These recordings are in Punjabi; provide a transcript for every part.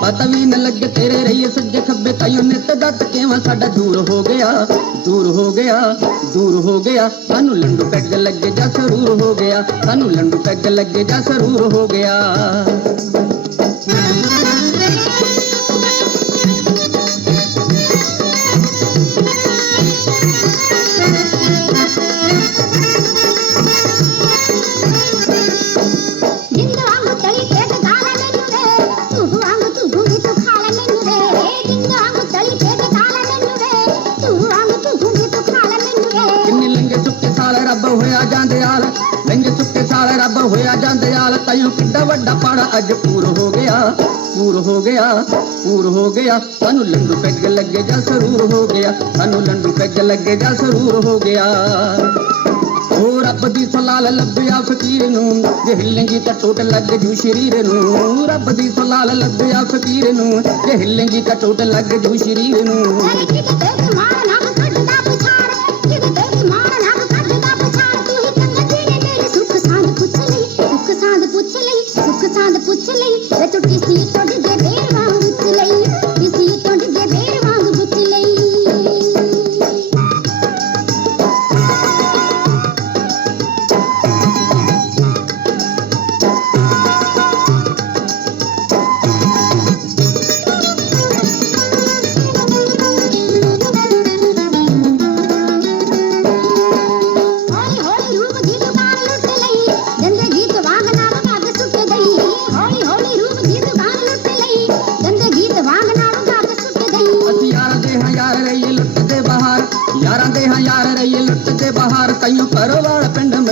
ਪਤਾ ਵੀ ਨਾ ਲੱਗੇ ਤੇਰੇ ਰਹੀਏ ਸੱਜੇ ਖੱਬੇ ਤਾਈਓ ਨਿੱਤ ਦਾ ਤਕੇਵਾ ਸਾਡਾ ਦੂਰ ਹੋ ਗਿਆ ਦੂਰ ਹੋ ਗਿਆ ਦੂਰ ਹੋ ਗਿਆ ਸਾਨੂੰ ਲੰਡੂ ਪੈਗ ਲੱਗੇ ਜਾਂ ਸਰੂਰ ਹੋ ਗਿਆ ਸਾਨੂੰ ਲੰਡੂ ਪੈਗ ਲੱਗੇ ਜਾਂ ਸਰੂਰ ਹੋ ਗਿਆ ਜਾਂਦੇ ਕਿੱਡਾ ਵੱਡਾ ਪਾੜਾ ਅੱਜ ਪੂਰ ਹੋ ਗਿਆ, ਪੂਰ ਹੋ ਗਿਆ, ਪੂਰ ਹੋ ਗਿਆ। ਸਾਨੂੰ ਲੰਡੂ ਪੈਗ ਲੱਗੇ ਜਾਂ ਸਰੂਰ ਹੋ ਗਿਆ, ਸਾਨੂੰ ਲੰਡੂ ਪੈਗ ਲੱਗੇ ਜਾਂ ਸਰੂਰ ਹੋ ਗਿਆ। ਉਹ ਰੱਬ ਦੀ ਸਲਾਹ ਲੱਭਿਆ ਫਕੀਰ ਨੂੰ, ਜੇ ਹਿੱਲੇਂਗੀ ਤਾਂ ਟੋਟ ਲੱਗ ਜੂ ਸ਼ਰੀਰ ਨੂੰ। ਰੱਬ ਦੀ ਸਲਾਹ ਲੱਭਿਆ ਫਕੀਰ ਨੂੰ, ਜੇ ਹਿੱਲੇਂਗੀ ਤਾਂ ਟੋਟ ਲੱਗ ਜੂ ਸ਼ਰੀਰ ਨੂੰ।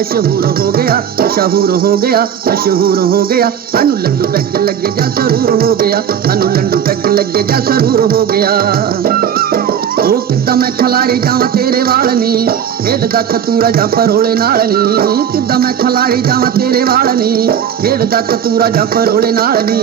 ਮਸ਼ਹੂਰ ਹੋ ਗਿਆ, ਮਸ਼ਹੂਰ ਹੋ ਗਿਆ, ਮਸ਼ਹੂਰ ਹੋ ਗਿਆ। ਸਾਨੂੰ ਲੰਡੂ ਪੈਗ ਲੱਗੇ ਜਾਂ ਸਰੂਰ ਹੋ ਗਿਆ, ਸਾਨੂੰ ਲੰਡੂ ਪੈਗ ਲੱਗੇ ਜਾ ਸਰੂਰ ਹੋ ਗਿਆ। ਉਹ ਕਿੱਦਾਂ ਮੈਂ ਖਲਾਰੀ ਜਾਵਾਂ ਤੇਰੇ ਵਾਲ ਨੀ? ਖੇਡਦਾ ਕਤੂਰਾ ਜਾਂ ਪਰੋਲੇ ਨਾਲ ਨੀ? ਕਿੱਦਾਂ ਮੈਂ ਖਲਾਰੀ ਜਾਵਾਂ ਤੇਰੇ ਵਾਲ ਨੀ? ਖੇਡਦਾ ਕਤੂਰਾ ਜਾਂ ਪਰੋਲੇ ਨਾਲ ਨੀ?